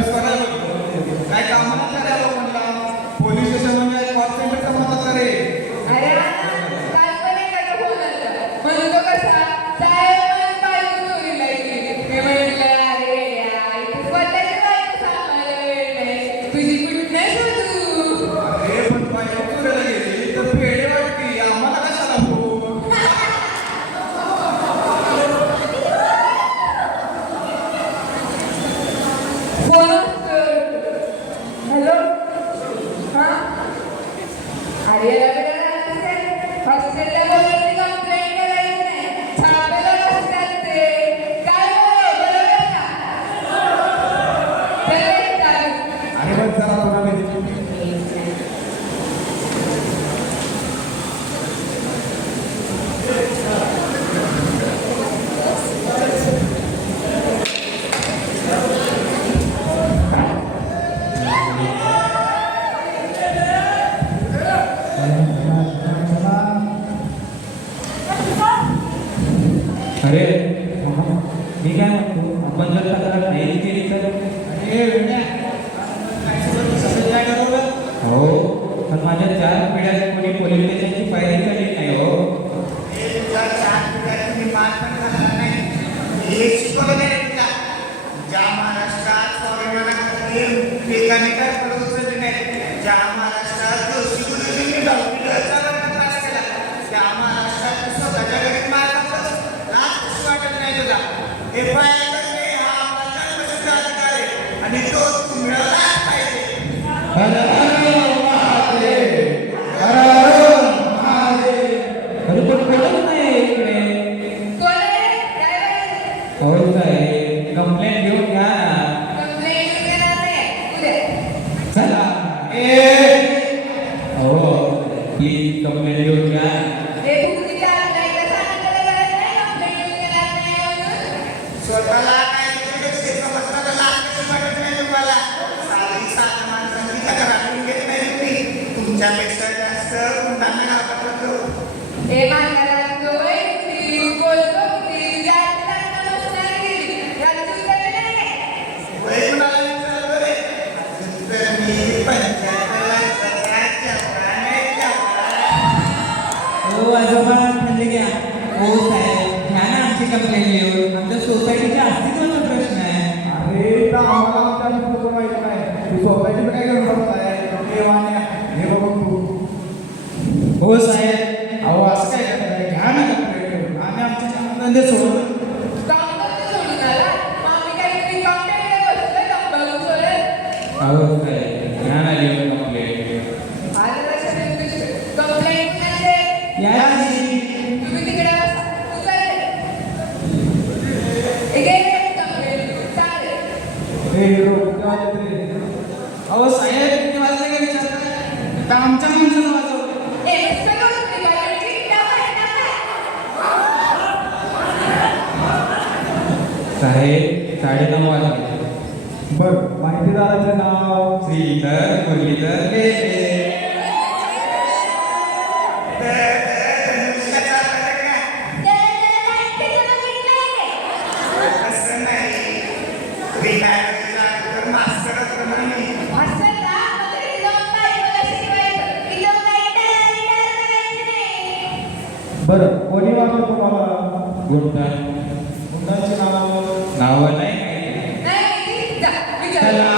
काय कामाला करायला म्हणला पोलीस स्टेशन म्हणजे कॉल सेंटरचा म्हणता रे. अरे काल्पनिक फोन आला म्हणतो कसा साहेब बायको चोरीला गेली. मी म्हटलं अरे यार स्वतःची बायको सांभाळायला वेळ नाही तुझी कुठे शोधू. अरे पण बायको चोरीला गेली तर पेढे वाटते आम्हाला कशाला फोन. फोन हॅलो हां अरे हॉस्टेलला बोलवली कंप्लेंट करायची नाही छापेला असतात ते काय बरोबर का अरे बघ जरा तुला अरे मी काय म्हणतो आपण जर तक्रार नाही केली तर. हो पण माझ्या 4 पिढ्या कोणी पोलीस स्टेशनची फायरिंग केली नाही हो. ज्या महाराष्ट्रात ज्या महाराष्ट्रात दोषी गुन्हेगारांनी डावपिटाचा त्रास केला त्या महाराष्ट्रात स्वतःच्या घरी मारला लाच कशी वाटत नाही तुला. FIR करणे हा आपला जन्मसिद्ध अधिकार आहे आणि तो तू मिळवलाच पाहिजे. अरे पण कोणच नाही इकडे. हो साहेब कंप्लेंट घेऊन घ्या ना. चला हो प्लीज कंप्लेंट घेऊन घ्या. स्वतःला काय समजणार लाच कशी वाटत नाही तुम्हाला. साधी सात माणसांची तक्रार ऐकून घेत नाही तुम्ही. तुमच्यापेक्षा जास्त गुंडांना घाबरतो. वय कुणाला विचारलं रे? तर मी पंचायतला सत्राच्या प्राण्याच्या हो आजोबा थंड घ्या. हो साहेब घ्या ना आमची कंप्लेंट लिहून. आमच्या सोसायटीच्या अस्तित्वाचा प्रश्न आहे. अरे तर आम्हाला आमच्या फोटो माहिती नाही तू सोसायटीत काय करून बघताय. हे वाण्या हे बघ तू. हो साहेब अहो असं काय करताय घ्या ना कंप्लेंट आम्ही आमच्या कामधंदे सोडून. हो साहेब घ्या ना लिहून कंप्लेंट. या अहो साहेब किती वाजले का विचारताय. आमच्या माणसाला वाजवलं. साहेब 9:30 वाजले. बर माहितीदाराचं नाव श्रीधर मुरलीधर लेले. असं नाही. रिटायरमेंटच्या अगोदर मास्तरच नाही. बरं कोणी वाजवलं तुम्हाला. गुंडा मुलांची नावं नाही चला.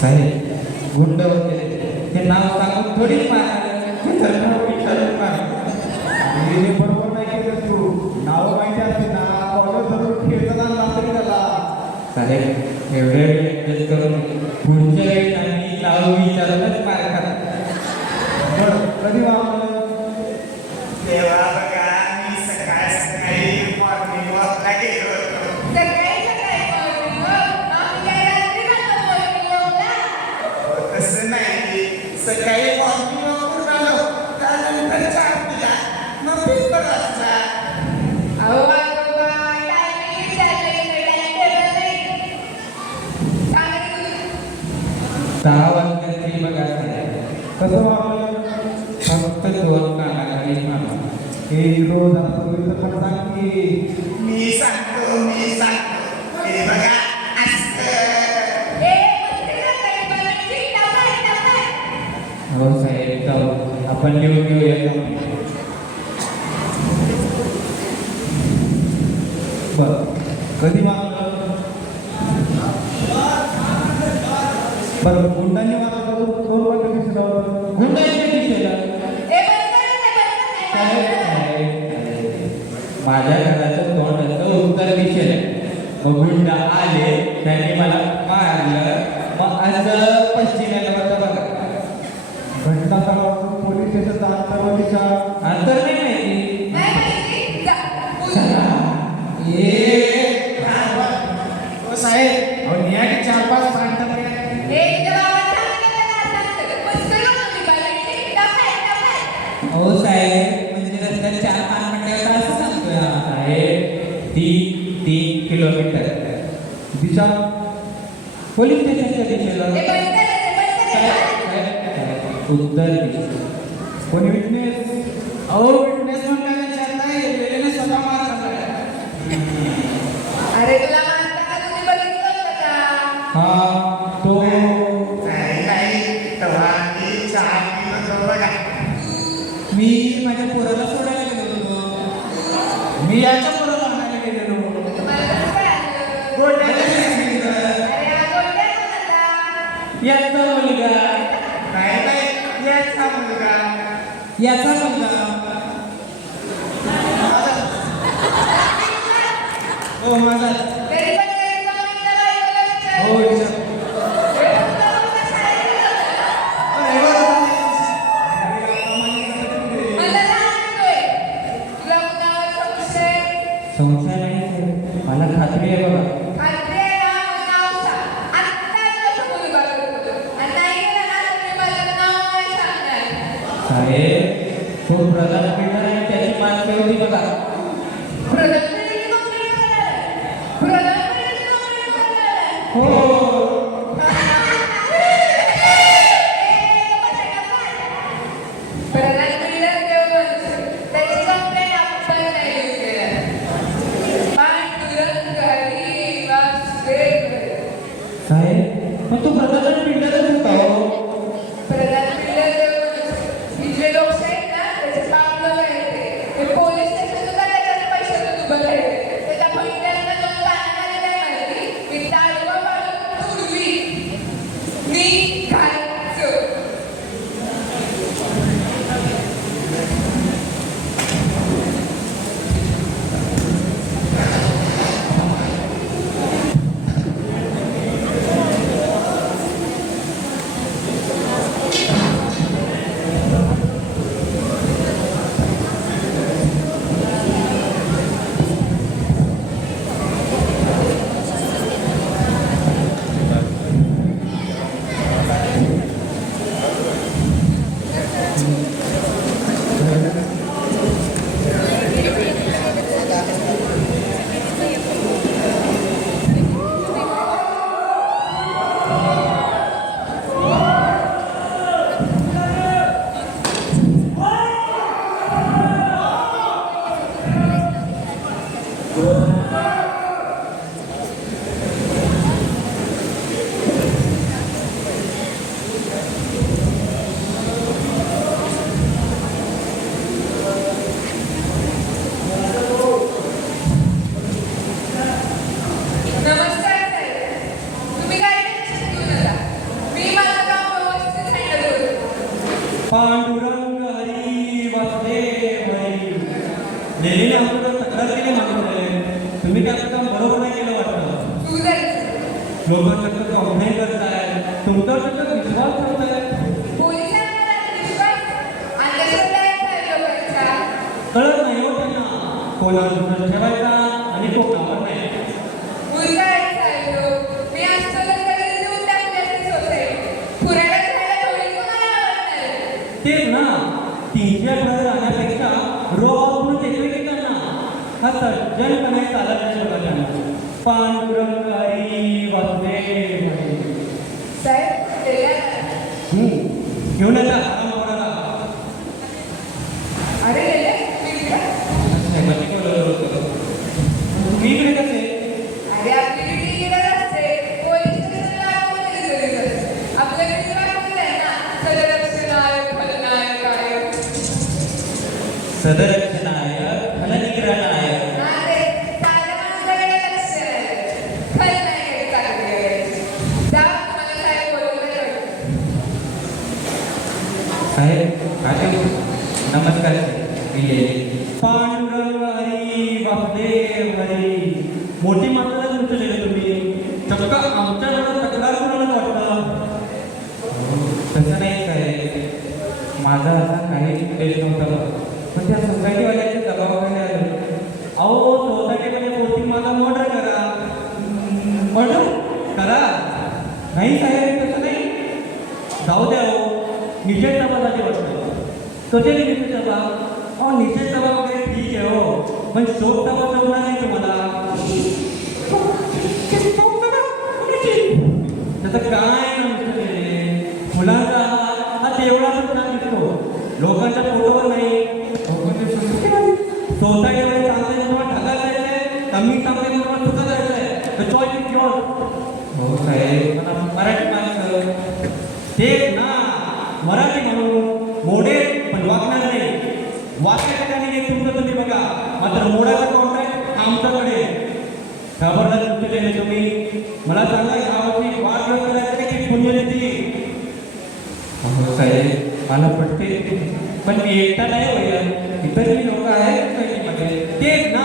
साहेब गुंड होते ते नाव सांगून थोडीच विचारून हे बरोबर नाही केलं तू. नाव माहिती असते ना कॉलेज धरून खेळताना तरी त्याला. साहेब एवढ्या वेळ ऍडजस्ट करून पुढच्या वेळी आम्ही नाव विचारूनच पार करा. बरं कधी वाजवलं. तेव्हा बघा मी सकाळी मॉर्निंग वॉकला गेलो होतो. तसं नाही. सकाळी मॉर्निंग वॉक करून आलो त्यानंतर चहा पिला मग पेपर वाचला. दहा वाजल्याची बघा साहेब. कसं वाजवलं. फक्त 2 कानाखाली मामा. हे रोज आता तुम्ही तर खरं सांग की मी सांगतो हे बघा असं हो साहेब जाऊ आपण लिहून घेऊया बरं कधी मारलं बरं गुंडांनी मारलं दोन वाटत दिसलं गुंडांच्या दिशेला माझ्या घराचं तोंड असतं उत्तर दिशेला मग गुंड आले त्यांनी मला मारलं मग असं पश्चिमेला होतं बघा घटनास्थळापासून पोलीस स्टेशनचा अंतर व दिशा अंतर नाही माहिती ओ साहेब अहो न्या की 4-5 सांगतात हो साहेब म्हणजे रस्त्यात 4-5 मिनिटात असं सांगतोय हा साहेब 3 किलोमीटर दिशा पोलीस स्टेशनच्या दिशेला उत्तर दिशा कोणी विटनेस अहो विटनेस म्हणताना विचारताय रेल्वेने स्वतः मार खाल्लाय अरे तुला मारताना तुम्ही बघितलं होतं का? हा तो नाही तेव्हा मी चहा पिलो तो बघा मी माझ्या पोराला सोडायला गेलो होतो मी याच्या बरोबर आणायला गेलेलो तुम्हाला कसं कळालं? गोट्याला सांगितलं अरे हा गोट्या कोणाचा? याचा मुलगा नाही याचा मुलगा याचा मुलगा हो माझा तरी पण तरी जाऊन एकदा बायकोला विचार. हो विचार हे तुला कोणत्या शाळेत गेलं होतं? मला लहानतोय. तुला कुणावर संशय? संशय नाही sir. मला खात्री आहे बघा खात्री आहे ना? मग नाव सांग. आत्ताच असं मुलगा करतो. आणि नाही गेलं ना तर मी माझं नाव नाही सांगणार. साहेब तो प्रधान बिल्डर आहे त्याची माणसं होती बघा प्रधानमंत्र्यांनी कंप्लेंट करणार आहे. प्रधानमंत्र्यांनी कंप्लेंट करणार आहे. हो प्रधानमंत्री त्याची कंप्लेंट आपण नाही घेऊया. पांडुरंग हरी वासुदेव. साहेब पण तो प्रधान बिल्डरच होता हो इथले लोक आहेत ना त्याचे काम बघायचे. हे पोलीस स्टेशन सुद्धा त्याच्यात पैशातून उभं राहिले. त्याच्या फंड्यांना जाऊन पाहणारे नाही माहिती. मी ताडवा पाडून पूर्वी निघायचो. नमस्कार साहेब. तुम्ही काय टेन्शन घेऊ नका. मी माझं काम व्यवस्थित हँडल करतो. पांडुरंग हरी वासुदेव हरी नेहमी आमच्याकडे तक्रार केली मागवले तुम्ही त्याचं काम बरोबर नाही केलं वाटतं तू जायचं. लोक त्याचं कंप्लेंट करताय तुमचा त्याचा विश्वास ठेवताय पोलिसांवर विश्वास अंधश्रद्धा आहे लोकांचा. कळत नाही हो त्यांना कोणावर विश्वास ठेवायचा आणि कोणावर नाही मुलगा आहे साहेब लोक. मी आजकाल सगळे देऊन टाकले असते सोसायटी. पुरायला खायला थोडी कोणाला आवडणार आहे? तेच ना 300 राहण्यापेक्षा रोज येतोय की त्यांना हा सज्जनपणे चालत नाही बघा त्यांना पांडुरंग हरी वासुदेव हरी साहेब घेऊन येता आराम करायला अरे गेले सदरक्षणाय फलनिग्रहणाय अरे, साधं माणसाकडे लक्ष नाही. खरं नाही काही चालू आहे. जा, मला साहेब बोलवलं वाटतं. साहेब काय नमस्कार पांडुरंग हरी वासुदेव हरी मोठी माणसाला उचललेलं तुम्ही चक्क आमच्या घरात तक्रार कोणाला वाटतं तसं नाही साहेब माझा असा काही उद्देश नव्हता पण त्या सोसायटीवाल्याच्या दबावाने आलो अहो सोसायटीमध्ये पोस्टिंग माझा मर्डर करा नाही साहेब तसं नाही जाऊ द्या हो निषेध सभासाठी वाटतं कसे निषेध सभा अहो निषेध सभा वगैरे ठीक आहे हो पण शोक सभा जमणार नाही तुम्हाला त्याचं काय नसतं मुलांचा हा तेवढा सुद्धा दिसतो लोकांच्या फोटोवर नाही सोसायटीमध्ये चांगले तुम्हाला ढगायला जायचंय कमी चांगले तुम्हाला चुका जायचंय तर चॉईस इज युअर्स हो साहेब मला मराठी माणसं तेच ना मराठी म्हणून मोडेल पण वागणार नाही वाक्य ठिकाणी एक तुमचं तुम्ही बघा मात्र मोडाचा कॉन्ट्रॅक्ट आमच्याकडे खबरदार तुमचे तुम्ही मला सांगा यावर्षी वाढदिवस करायचं काही पुण्यनिधी हो साहेब मला पटते पण मी एकटा नाही होईल इतरही लोक आहेत सोसायटीमध्ये तेच ना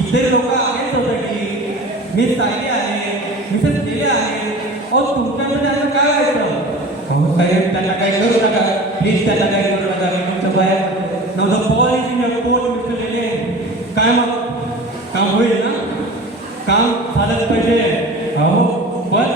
इतर लोक आहेत सोसायटी मी सायले आहे मिसेस गेले आहे अहो तुमच्यामध्ये आता काय व्हायचं हो साहेब त्यांना काय करू नका प्लीज त्यांना काय करू नका मी तुमचं बाहेर नाव the ball is in your court mister Lele काय मग काम होईल ना काम झालंच पाहिजे हो पण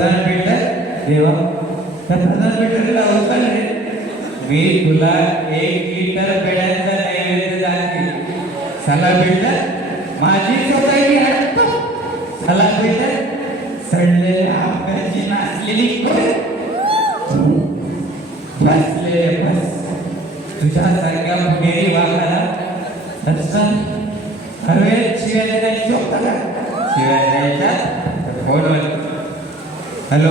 देवा त्या प्रधान भेटलेला अवसान रे मी तुला 1 लिटर पेड्याचा नैवेद्य दाखवी साला भेटत माझी सोसायटी हटतो साला भेटत सडलेल्या आंब्याची नाचलेली बसले बस तुझ्यासारख्या पुणेरी वाघाला दर्शन हरवे शिवाय द्यायची होता का शिवाय द्यायच्या फोनवर हॅलो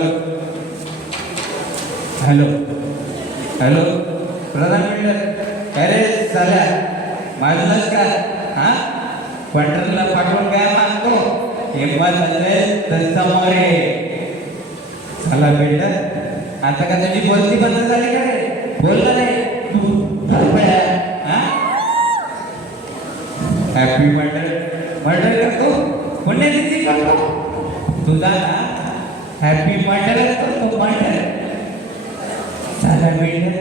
हॅलो हॅलो प्रधान मंडळ अरे साल्या माझलंच का हा क्वार्टरला पाठवून काय मागतो केव्हा चाललंय तर समोर साला बेटा आता का तुझी बोलती बंद झाली का रे बोलला नाही तू हा हॅपी मर्डर करतो पुण्यतिथी करतो तुझा ना हॅपी मर्डर करतो मर्डर साला बेटा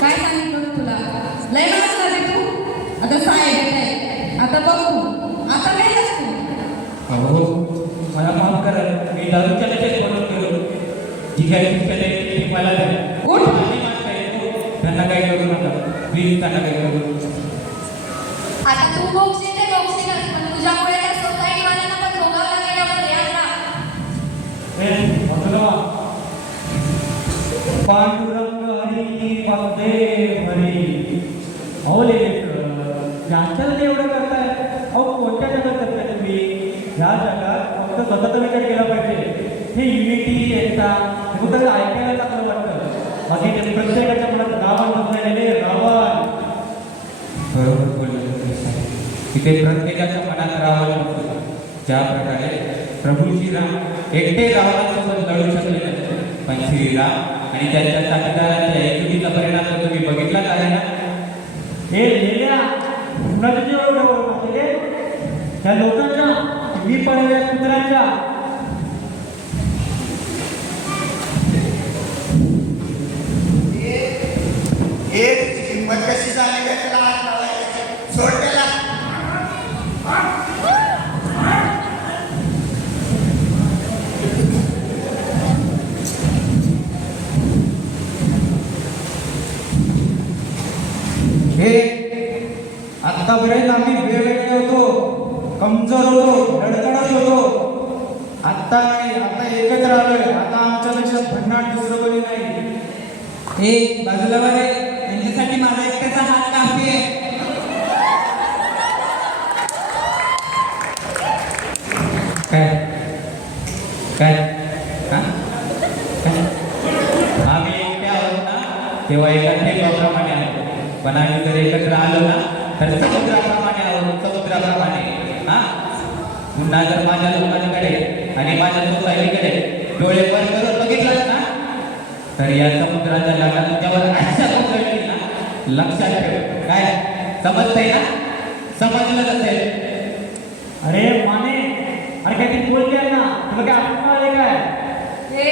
काय सांगितलं तुला लय माणूस झाले तू आता साहेब नाही आता बघू आता मेलच तू अहो मला माफ करा मी दारूच्या नशेत बनवून गेलो जी काही शिक्षा द्यायची ती मला द्या उठ. माझी माफ आहे त्यांना काही करू नका प्लीज त्यांना काही करू नका आता तू बघशील ते बघशील पण तुझ्यामुळे त्या सोसायटी वाल्यांना पण भोगावं लागेल एवढं ध्यान राख. पांडुरंग हरी वासुदेव हरी स्वतःचा विचार केला पाहिजे. हे युनिटी एकता हे फक्त ऐकायला चांगलं वाटतं, बाकी ते प्रत्येकाच्या मनात रावण बसलेले रावण. बरोबर बोलले तुम्ही साहेब. तिथे प्रत्येकाच्या मनात रावण बसतो. ज्या प्रकारे प्रभू श्रीराम एकटे रावणासोबत लढू शकले नाही, पण श्रीराम आणि त्यांच्या साथीदारांच्या एकजुटीचा परिणाम तर तुम्ही बघितलाच आहे ना. हे लेल्या कुणाच्या जेवढं बसलेले त्या लोकांच्या मी पडलेल्या कुत्र्यांच्या. एक हिंमत कशी झाली का त्याला हात लावायची? सोड त्याला. हे आतापर्यंत आम्ही वेगवेगळे होतो, कमजोर होतो, लढतडत होतो. आता नाही, आता एकत्र आलोय. आता आमच्या लक्षात भन्नाट दुसरं कोणी नाही. हे बाजूला बरे, त्यांच्यासाठी माझा एकट्याचा हात काफी आहे. काय काय हा काय? आम्ही एकटे आहोत ना, तेव्हा एका ठेपाप्रमाणे आहोत, पण आम्ही जर एकत्र आलो ना तर समुद्राप्रमाणे आहोत, समुद्राप्रमाणे. हा, पुन्हा जर माझ्या लोकांकडे आणि माझ्या सोसायटीकडे डोळे वर करून बघितलास ना तर या समुद्राच्या लाटा तुझ्यावर अशा कोसळतील ना, लक्षात ठेव. काय समजतंय ना? समजलं नसेल. अरे माने, अरे काय ती बोलते ना, तुला काय आठवण आले काय? हे